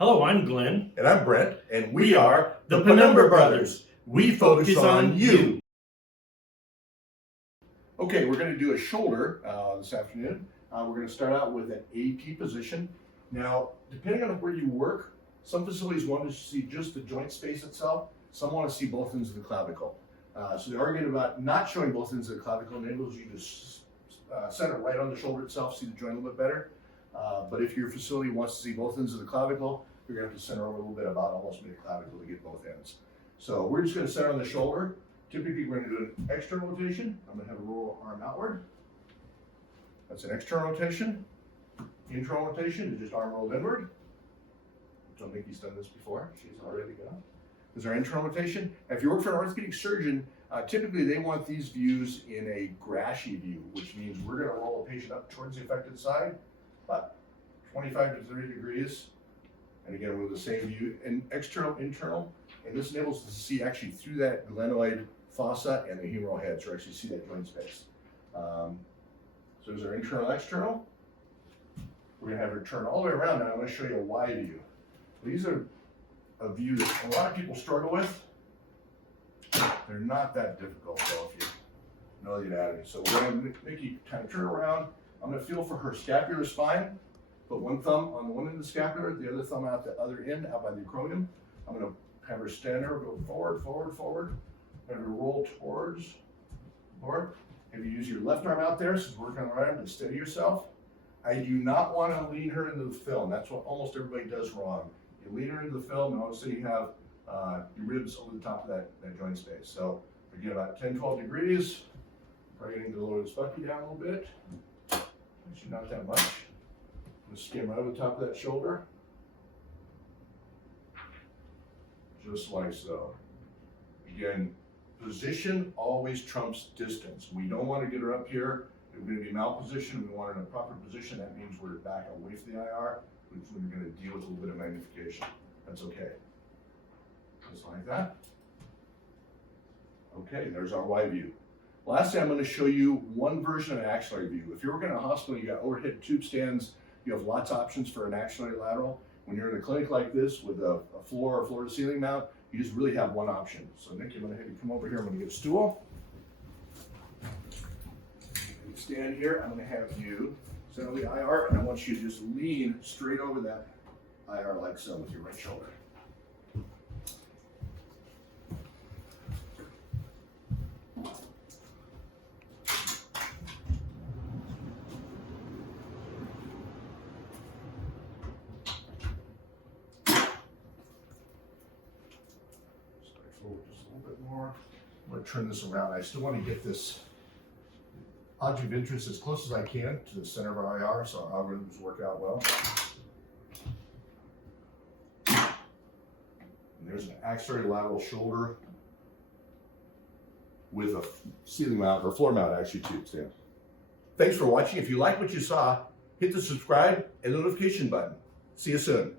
Hello, I'm Glenn. And I'm Brent, and We are the Penumbra Brothers. We focus on you. Okay, we're going to do a shoulder this afternoon. We're going to start out with an AP position. Now, depending on where you work, some facilities want to see just the joint space itself. Some want to see both ends of the clavicle. So the argument about not showing both ends of the clavicle enables you to center right on the shoulder itself, see the joint a little bit better. But if your facility wants to see both ends of the clavicle, you're going to have to center over a little bit, about almost mid-clavicle, to get both ends. So we're just going to center on the shoulder. Typically, we're going to do an external rotation. I'm going to have a roll arm outward. That's an external rotation. Internal rotation is just arm rolled inward. Don't think he's done this before. She's already gone. This is our internal rotation. Now, if you work for an orthopedic surgeon, typically they want these views in a Grashy view, which means we're going to roll a patient up towards the affected side, about 25 to 30 degrees. And again, with the same view, and external, internal, and this enables us to see actually through that glenoid fossa and the humeral head, so actually see that joint space. So there's our internal, external. We're gonna have her turn all the way around now. I'm gonna show you a wide view. These are a view that a lot of people struggle with. They're not that difficult though if you know the anatomy. So we're gonna make you kind of turn around. I'm gonna feel for her scapular spine. Put one thumb on one end of the scapular, the other thumb out the other end, out by the acromion. I'm going to have her stand there, go forward, forward, forward. Have her roll towards, forward. If you use your left arm out there, so work on the right arm to steady yourself. I do not want to lean her into the film. That's what almost everybody does wrong. You lean her into the film, and all of a sudden you have your ribs over the top of that joint space. So again, about 10, 12 degrees. Probably going to lower this bucky down a little bit. Actually, not that much. Just skim right over the top of that shoulder. Just like so. Again, position always trumps distance. We don't want to get her up here. If we're going to be malpositioned, we want her in a proper position. That means we're back away from the IR, which we're going to deal with a little bit of magnification. That's okay. Just like that. Okay, there's our wide view. Lastly, I'm going to show you one version of an axillary view. If you're working in a hospital, you got overhead tube stands. You have lots of options for an axillary lateral. When you're in a clinic like this with a floor or floor to ceiling mount, you just really have one option. So Nick, I'm going to have you come over here. I'm going to get a stool. You stand here. I'm going to have you sit on the IR, and I want you to just lean straight over that IR like so with your right shoulder. Just a little bit more. I'm going to turn this around. I still want to get this object of interest as close as I can to the center of our IR so our algorithms work out well. And there's an axillary lateral shoulder with a ceiling mount or floor mount actually tube stand. Thanks for watching. If you like what you saw, hit the subscribe and notification button. See you soon.